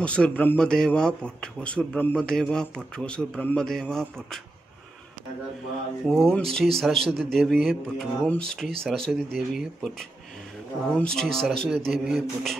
ಹೊಸೂರ್ ಬ್ರಹ್ಮದೇವ ಪುಟ್, ಹೊಸೂರ್ ಬ್ರಹ್ಮದೇವ ಪುಟ್, ಹೊಸೂರ್ ಬ್ರಹ್ಮದೇವ ಪುಟ್. ಓಂ ಶ್ರೀ ಸರಸ್ವತಿ ದೇವಿಯೇ ಪುಟ್, ಓಂ ಶ್ರೀ ಸರಸ್ವತಿ ದೇವಿಯೇ ಪುಟ್, ಓಂ ಶ್ರೀ ಸರಸ್ವತಿ ದೇವಿಯೇ ಪುಟ್.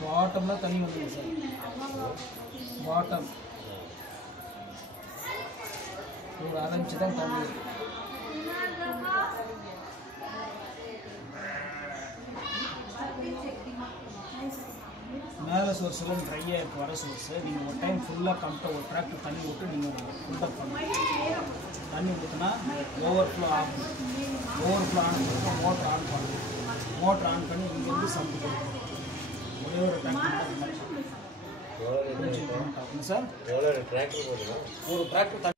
பாட்டம்ல தண்ணி வந்துங்க sir. Bottom ஒரு ஆரம்பிச்சு தான் தண்ணி இருக்கு. மேலே சோர்ஸ் எல்லாம் ட்ரையாக இருக்குது வர சோர்ஸு. நீங்கள் ஒரு டைம் ஃபுல்லாக கம்ப்ளீட்டாக ஒரு டிராக்டர் தண்ணி விட்டு நீங்கள் ஃபுல்லாக பண்ணணும். தண்ணி ஊற்றுனா ஓவர்ஃப்ளோ ஆகும். ஓவர்ஃப்ளோ ஆன் பண்ணி மோட்டர் ஆன் பண்ணணும். மோட்டர் ஆன் பண்ணி இங்கேருந்து சம்பு கொடுக்கணும். ஒரே ஒரு டிராக்டர் சார். ஒரு டிராக்டர் தண்ணி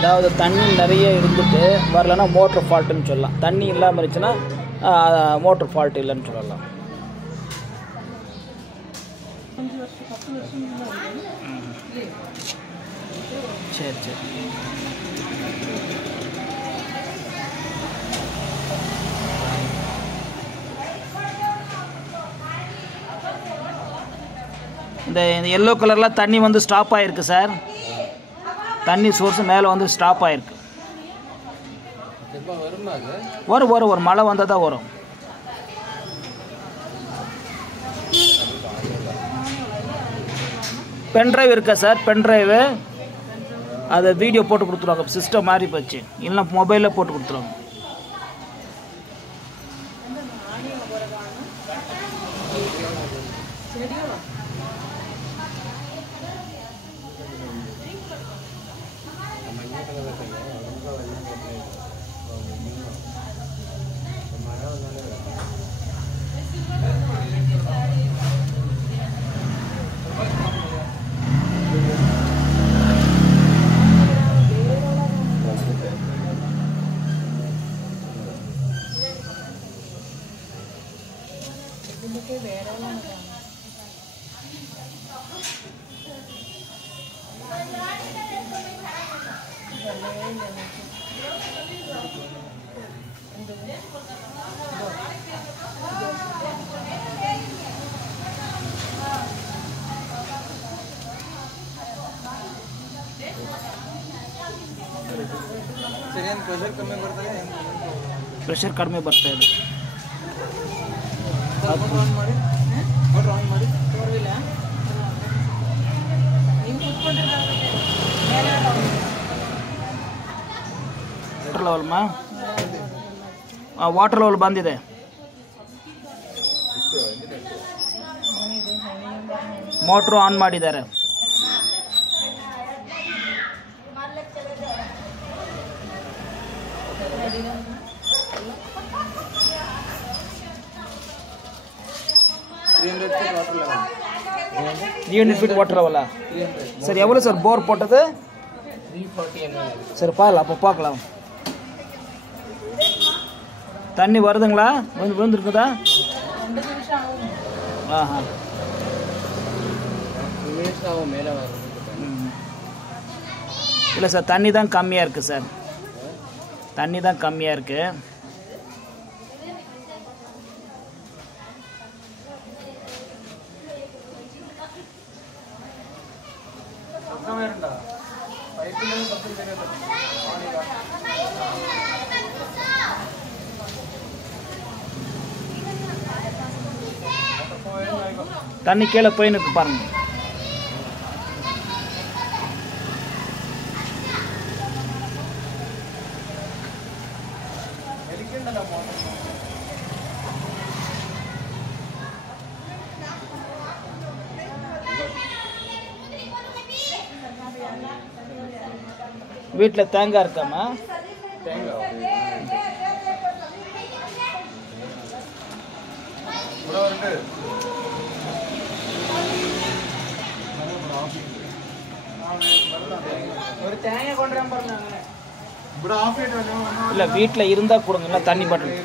அதாவது தண்ணி நிறைய இருந்துட்டு வரலன்னா மோட்ரு ஃபால்ட்டுன்னு சொல்லலாம். தண்ணி இல்லாமல் இருந்துச்சுன்னா மோட்ரு ஃபால்ட் இல்லைன்னு சொல்லலாம். சரி சரி. இந்த எல்லோ கலரில் தண்ணி வந்து ஸ்டாப் ஆகிருக்கு சார். தண்ணி சோர்ஸ் மேலே வந்து ஸ்டாப் ஆகிருக்கு. வரும் வரும் ஒரு மழை வந்தால் தான் வரும். பென்ட்ரைவ் இருக்கா சார்? பென்ட்ரைவு அதை வீடியோ போட்டு கொடுத்துருவாங்க. சிஸ்டம் மாறி போச்சு, இல்லைன்னா மொபைலில் போட்டு கொடுத்துருவாங்க. ಪ್ರೆಷರ್ ಕಡಿಮೆ ಬರ್ತಾ ಇದೆ. ವಾಟರ್ ಲೆವೆಲ್ ವಾಟರ್ ಲೆವೆಲ್ ಬಂದಿದೆ. ಮೋಟ್ರು ಆನ್ ಮಾಡಿದ್ದಾರೆ. ஃபீட் வாட்டர் லெவலா சார்? எவ்வளோ சார் போர் போட்டது? 340 ml. சரி பார்க்கலாம், அப்போ பார்க்கலாம். தண்ணி வருதுங்களா? விழுந்துருக்குதா? ஆஹா, இல்லை சார், தண்ணி தான் கம்மியாக இருக்குது சார். தண்ணி தான் கம்மியாக இருக்குது. தண்ணி கீழே போயின்னு பாருங்க. வீட்டில் தேங்காய் இருக்காமா? இல்லை, வீட்டில் இருந்தால் கொடுங்க, இல்லை தண்ணி பாட்டில்.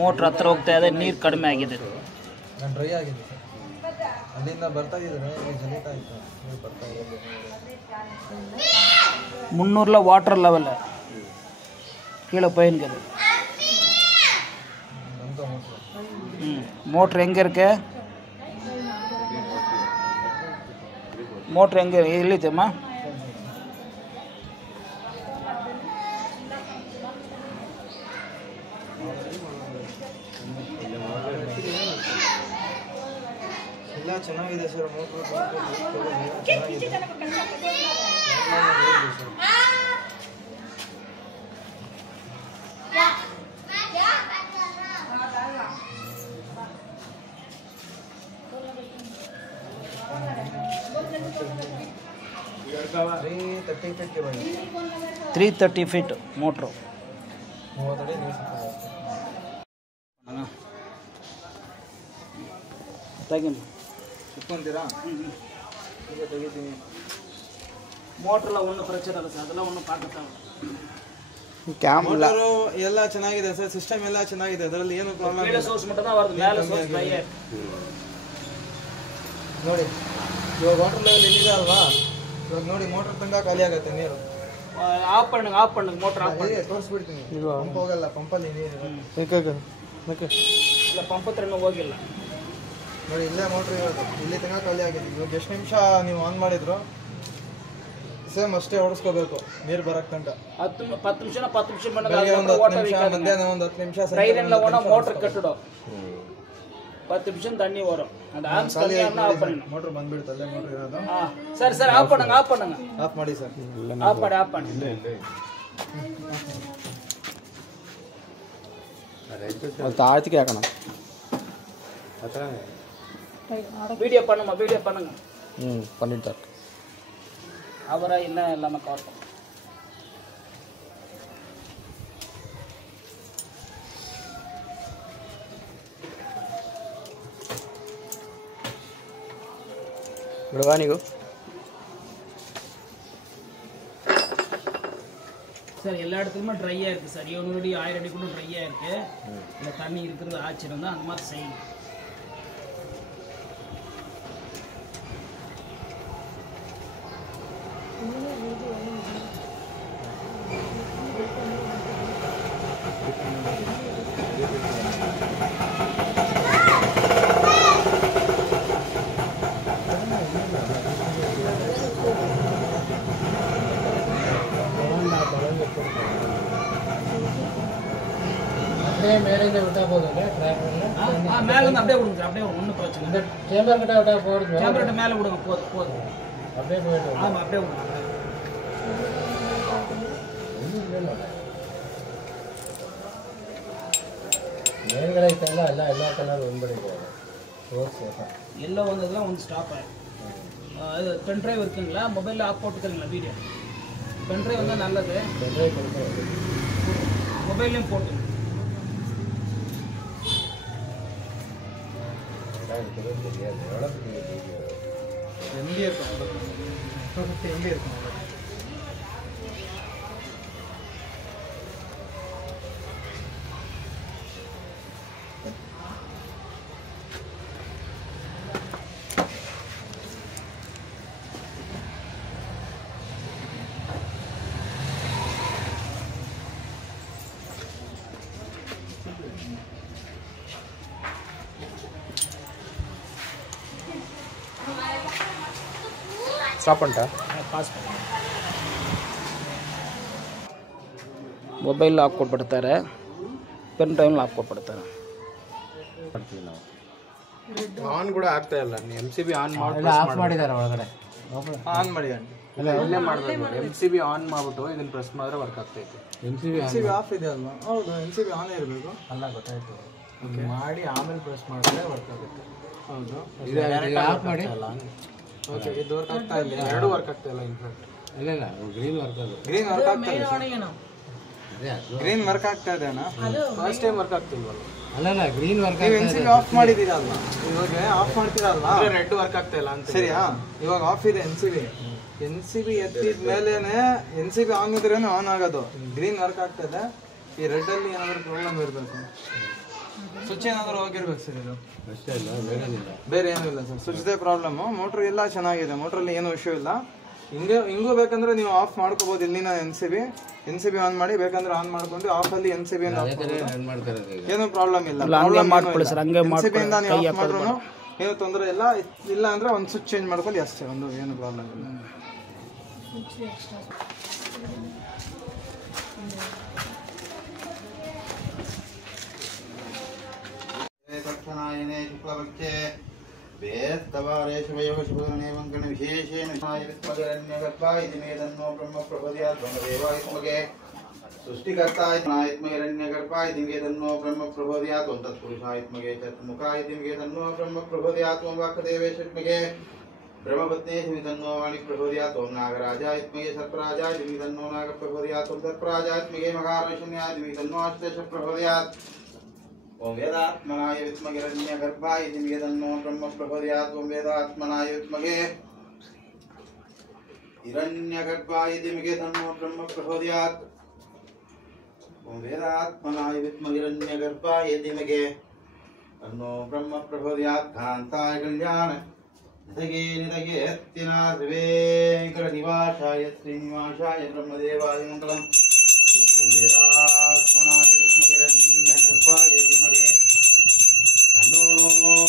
ಮೋಟ್ರ್ ಹತ್ರ ಹೋಗ್ತಾ ಇದೆ, ನೀರು ಕಡಿಮೆ ಆಗಿದೆ. ಡ್ರೈ ಆಗಿದೆ ಸರ್, ಅಲ್ಲಿಂದ ಬರ್ತಾ ಇದ್ರೆ 300ல ವಾಟರ್ ಲೆವೆಲ್ கீழே போயின்னுக்குது. மோட்ரு எங்கே இருக்கு? மோட்ரு எங்கே இல்லைத்தம்மா? ಎಲ್ಲ ಚೆನ್ನಾಗಿದೆ sir. Motor three 30 feet motor. ಕುತ್ಕೊಂತೀರಾ? ತೆಗಿತೀನಿ. ಮೋಟ್ರೆಲ್ಲ ஒன்றும் பிரச்சனை இல்லை சார், அதெல்லாம் ஒன்றும் பார்க்கத்தான். ಮೋಟರು ಎಲ್ಲ ಚೆನ್ನಾಗಿದೆ ಸರ್, ಸಿಸ್ಟಮ್ ಎಲ್ಲ ಚೆನ್ನಾಗಿದೆ, ಅದರಲ್ಲಿ ಏನು ಪ್ರಾಬ್ಲಮ್ ಕೀழே ಸೋರ್ಸ್ மட்டும் தான் வருது, மேலே ಸೋರ್ಸ್ ಡ್ರೈ ನೋಡಿ. ಇವಾಗ ವಾಟರ್ ಲೆವೆಲ್ ಎಲ್ಲಿದೆ ಅಲ್ವಾ, ಇವಾಗ ನೋಡಿ ಮೋಟರ್ ತನಕ ಖಾಲಿ ಆಗುತ್ತೆ ನೀರು. ಆಫ್ பண்ணுங்க ಮೋಟರ್ ಆಫ್ ಮಾಡಿ ತೋರಿಸ್ಬಿಡ್ತೀನಿ. ಪಂಪ್ ಹೋಗಲ್ಲ, ಪಂಪಲ್ಲಿ ನೀರು ಇಲ್ಲ, ಪಂಪ್ ಹತ್ರನೂ ಹೋಗಿಲ್ಲ ನೋಡಿ. ಇಲ್ಲೇ ಮೋಟ್ರ್ ಇರೋದು, ಇಲ್ಲಿ ತನಕ ಖಾಲಿ ಆಗಿದೆ. ಇವಾಗ ಎಷ್ಟು ನಿಮಿಷ ನೀವು ಆನ್ ಮಾಡಿದ್ರು ಸೇಮ್ ಅಷ್ಟೇ ಓಡಿಸ್ಕೋಬೇಕು ನೀರು ಬರಕ್ ತನಕ. 10 நிமிஷம் 10 நிமிஷம் ಬೆಳಗ್ಗೆ ಒಂದು 10 ನಿಮಿಷ, ಮಧ್ಯಾಹ್ನ ಒಂದು 10 ನಿಮಿಷ, ட்ரைரன்ல ஓனா மோட்டர் கட்டிடும். 10 நிமிஷம் தண்ணி வரும். அந்த ஆம்ஸ் கம்மியானா ஆஃப் பண்ணணும். ಮೋಟರ್ ಬಂದ್ಬಿಡುತ್ತೆ, ಅಲ್ಲೇ ಮೋಟರ್ ಇರೋದು. ಸರ್ ಆಫ್ பண்ணுங்க ಆಫ್ ಮಾಡಿ ಸರ್. ಆಫ್ ಮಾಡಿ ಇಲ್ಲ ಅದು ತಾഴ്ತಿಗೆ ಹಾಕೋಣ. வீடியோ பண்ணுங்க. பண்ணிட்டார். அவரை என்ன எல்லாமே கவர் பண்ணுங்க. ಬಿಡವಾ ನೀವು சார் எல்லா இடத்துக்குமே ட்ரையாக இருக்குது சார். 700 அடி 1000 அடி கூட ட்ரையாக இருக்குது. இல்லை தண்ணி இருக்கிறது ஆச்சரியம் தான், அந்த மாதிரி செய்யணும். மேலேருந்து விட்டா போதும் மேலேருந்து அப்படியே விடுங்க, அப்படியே ஒன்றும் பிரச்சனை இல்லை. கேமரா கிட்ட விட்டா போகிறது, கேமரா மேலே விடுங்க, போதும். அப்படியே போயிட்டு ஆமாம், அப்படியே விடுங்க. ಮೇಲ್ಗಡೆ ಇತ್ತಲ್ಲ ಎಲ್ಲ ಕಲರ್ ಬಂದ್ಬಿಟ್ಟಿದೆ. ಎಲ್ಲೋ வந்ததுலாம் வந்து ஸ்டாப் ஆகிடும். இது பென் ட்ரைவ் இருக்குங்களா, மொபைலில் ஆப் போட்டுக்கிறீங்களா வீடியோ? பென் ட்ரைவ் வந்தால் நல்லது. மொபைல்லையும் போட்டுங்க. MB இருக்கும், 250 MB இருக்கும். ಸ್ಟಾಪ್ ಉಂಟಾ? ಪಾಸ್ ಮೊಬೈಲ್ ಲಾಕ್ ಕೊಟ್ಬಿಡ್ತಾರೆ, ಪೆನ್ ಡ್ರೈವ್ ಲಾಕ್ ಕೊಟ್ಬಿಡ್ತಾರೆ. ಆನ್ ಕೂಡ ಆಗ್ತಾ ಇಲ್ಲ. MCB ಆನ್ ಆಫ್ ಮಾಡಿದ್ದಾರೆ ಒಳಗಡೆ. ಆನ್ ಮಾಡಿ ಇಲ್ಲೇ ಮಾಡಬೇಕು. MCB ಆನ್ ಮಾಡ್ಬಿಟ್ಟು ಇದನ್ನ ಪ್ರೆಸ್ ಮಾಡಿದ್ರೆ ವರ್ಕ್ ಆಗ್ತೈತೆ. MCB ಆಫ್ ಇದೆ ಅಲ್ವಾ? ಹೌದು, MCB ಆನ್ ಇರಬೇಕು. ಅಲ್ಲ ಗೊತ್ತಾಯ್ತು, ಮಾಡಿ ಆಮೇಲೆ ಪ್ರೆಸ್ ಮಾಡಿದ್ರೆ ವರ್ಕ್ ಆಗುತ್ತೆ. ಹೌದು, ಆಫ್ ಮಾಡಿ. ಓಕೆ, ಇದು ವರ್ಕ್ ಆಗ್ತಾ ಇಲ್ಲ. ಎರಡು ವರ್ಕ್ ಆಗ್ತಾ ಇಲ್ಲ. ಇನ್ಫ್ಯಾಕ್ಟ್ ಇಲ್ಲ ಗ್ರೀನ್ ವರ್ಕ್ ಆಗುತ್ತೆ. ಗ್ರೀನ್ ವರ್ಕ್ ಆಗ್ತಾ ಇದೆ. ಗ್ರೀನ್ ವರ್ಕ್ ಆಗ್ತಾ ಇದೆ ಅಣ್ಣ. ಫಸ್ಟ್ ಟೈಮ್ ವರ್ಕ್ ಆಗ್ತಿಲ್ವಲ್ಲ? ಅಲ್ಲ ಗ್ರೀನ್ ವರ್ಕ್ ನೀವು MCB ಆಫ್ ಮಾಡಿದ್ದೀರಲ್ವಾ, ಇವಾಗ ಆಫ್ ಮಾಡ್ತೀರಲ್ವಾ? ರೆಡ್ ವರ್ಕ್ ಆಗ್ತಾ ಇಲ್ಲ ಅಂತ. ಸರಿಯಾ? ಇವಾಗ ಆಫ್ ಇದೆ NCB ಎತ್ತಿದ ಮೇಲೇನೆ NCB ಆನ್ ಇದ್ರೇನೆ ಆನ್ ಆಗೋದು. ಗ್ರೀನ್ ವರ್ಕ್ ಆಗ್ತದೆ. ಈ ರೆಡ್ ಅಲ್ಲಿ ಏನಾದ್ರು ಪ್ರಾಬ್ಲಮ್ ಇರಬೇಕು, ಸ್ವಿಚ್ ಏನಾದ್ರು ಹೋಗಿರ್ಬೇಕು ಸರ್. ಇದು ಅಷ್ಟೇ ಇಲ್ಲ, ಬೇರೆ ಏನೂ ಇಲ್ಲ ಸರ್, ಸ್ವಿಚ್ದೇ ಪ್ರಾಬ್ಲಮ್ಮು. ಮೋಟ್ರ್ ಎಲ್ಲ ಚೆನ್ನಾಗಿದೆ, ಮೋಟ್ರಲ್ಲಿ ಏನೂ ಇಶ್ಯೂ ಇಲ್ಲ. ಹಿಂಗೂ ಬೇಕಂದ್ರೆ ನೀವು ಆಫ್ ಮಾಡ್ಕೋಬೋದು. ಇಲ್ಲಿನ NCB ಆನ್ ಮಾಡಿ, ಬೇಕಂದ್ರೆ ಆನ್ ಮಾಡ್ಕೊಂಡು ಆಫ್ ಅಲ್ಲಿ NCB ಏನು ಪ್ರಾಬ್ಲಮ್ ಇಲ್ಲ. NCB ಇಂದ ನೀವು ಆಫ್ ಮಾಡ್ರು ಏನು ತೊಂದರೆ ಇಲ್ಲ. ಇಲ್ಲ ಅಂದ್ರೆ ಒಂದು ಸ್ವಿಚ್ ಚೇಂಜ್ ಮಾಡ್ಕೊಳ್ಳಿ ಅಷ್ಟೇ, ಒಂದು ಏನು ಪ್ರಾಬ್ಲಮ್ ಇಲ್ಲ. तत्क्षणायने शुक्लपक्षे वेस्तवारेशवयोशुभगणेवङ्कण विशेषेण विष्णायविस्मगरण्यगर्भाय दिने तन्नो ब्रह्म प्रभोदयात् ब्रह्मदेवायत्मगे सृष्टिकर्तायत्मयरण्यगर्भाय दिने तन्नो ब्रह्म प्रभोदयात् त्वं तत्पुरुषायत्मगे चतुर्मुखाय दिने तन्नो ब्रह्म प्रभोदयात् त्वं वाक्देवेशत्मगे ब्रह्मपत्ने दिने तन्नो वाणी प्रभोदयात् त्वं नागराजायत्मगे सर्पराजाय दिने तन्नो नागप्रभोदयात् त्वं सर्पराजायत्मगे मघारोषण्याय दिने तन्नो अष्टेश प्रभोदयात् ओम वेदात्मनाय विद्महे हिरण्यगर्भाय धीमहि तन्नो ब्रह्म प्रचोदयात्। ओम वेदात्मनाय विद्महे हिरण्यगर्भाय धीमहि तन्नो ब्रह्म प्रचोदयात्। ಓಂ ವೇದಾತ್ಮನಾಯ ವಿದ್ಮಹಿರಣ್ಯಗರ್ಭಾಯ ಧೀಮಹಿ ತನ್ನೋ ಬ್ರಹ್ಮ ಪ್ರಚೋದಯಾತ್ ಕಾಂತಾಯ ಕಲ್ಯಾಣ ನಿಧಗೆ ನಿಧಗೆ ಹತ್ತಿನ ತ್ರಿವೇಂಕಟ ನಿವಾಸಾಯ ಶ್ರೀನಿವಾಸಾಯ ಬ್ರಹ್ಮದೇವಾಯ ಮಂಗಳಂ ಓಂ ವೇದಾತ್ಮನಾಯ ವಿದ್ಮಹಿರಣ್ಯಗರ್ಭಾಯ ಧೀಮಹಿ ತನ್ನೋ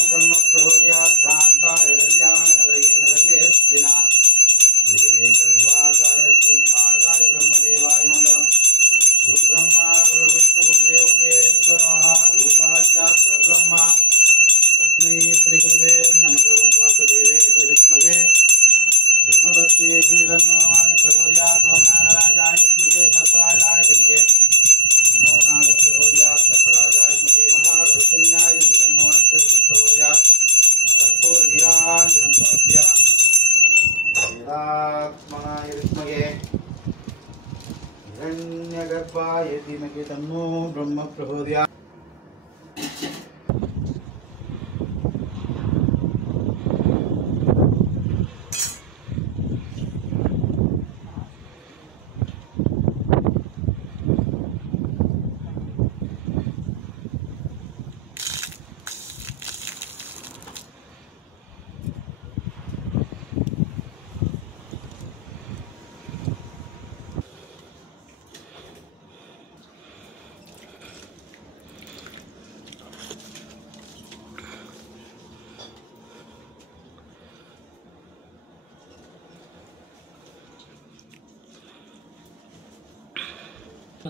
ಬ್ರಹ್ಮ ಪ್ರಚೋದಯಾತ್ ಕಾಂತಾಯ ಕಲ್ಯಾಣ ನಿಧಗೆ ನಿಧಗೆ ಹತ್ತಿನ ಶ್ರೀವೇಂಕಟ ನಿವಾಸಾಯ ಶ್ರೀನಿವಾಸಾಯ ಬ್ರಹ್ಮದೇವಾಯ ಮಂಗಳಂ ಗುರು ಬ್ರಹ್ಮ ಗುರು ವಿಷ್ಣು ಗುರುದೇವ ಮಹೇಶ್ವರಃ ಗುರು ಸಾಕ್ಷಾತ್ ಪರಬ್ರಹ್ಮ ತಸ್ಮೈ ಶ್ರೀ ಗುರುವೇ ನಮಃ ಓಂ ವಾಸುದೇವೇಶ ವಿದ್ಮಹೇ ಬ್ರಹ್ಮಪತ್ನೇ ಶ್ರೀರನ್ನೋ ವಾಣಿ ಪ್ರಚೋದಯಾತ್ ಓಂ ನಾಗರಾಜಾಯ ವಿದ್ಮಹೇ ಸರ್ಪರಾಜಾಯ ಧೀಮಹಿ ತನ್ನೋ ನಾಗ ಪ್ರಚೋದಯಾತ್ ಸರ್ಪರಾಜಾಯ ಧೀಮಹಿ ಮಹಾಗೌತಮ್ಯಾಯ ತನ್ನೋ ಪ್ರಚೋದಯಾತ್ ಕರ್ಪೂರ ನೀರಾಂಜನಂ ಸಮರ್ಪಯಾಮಿ ವೇದಾತ್ಮನಾಯ ವಿದ್ಮಹೇ ಹಿರಣ್ಯಗರ್ಭಾಯ ಧೀಮಹಿ ತನ್ನೋ ಬ್ರಹ್ಮ ಪ್ರಚೋದಯಾತ್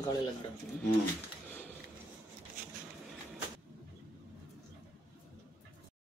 ಕಾಳೆಲ್ಲ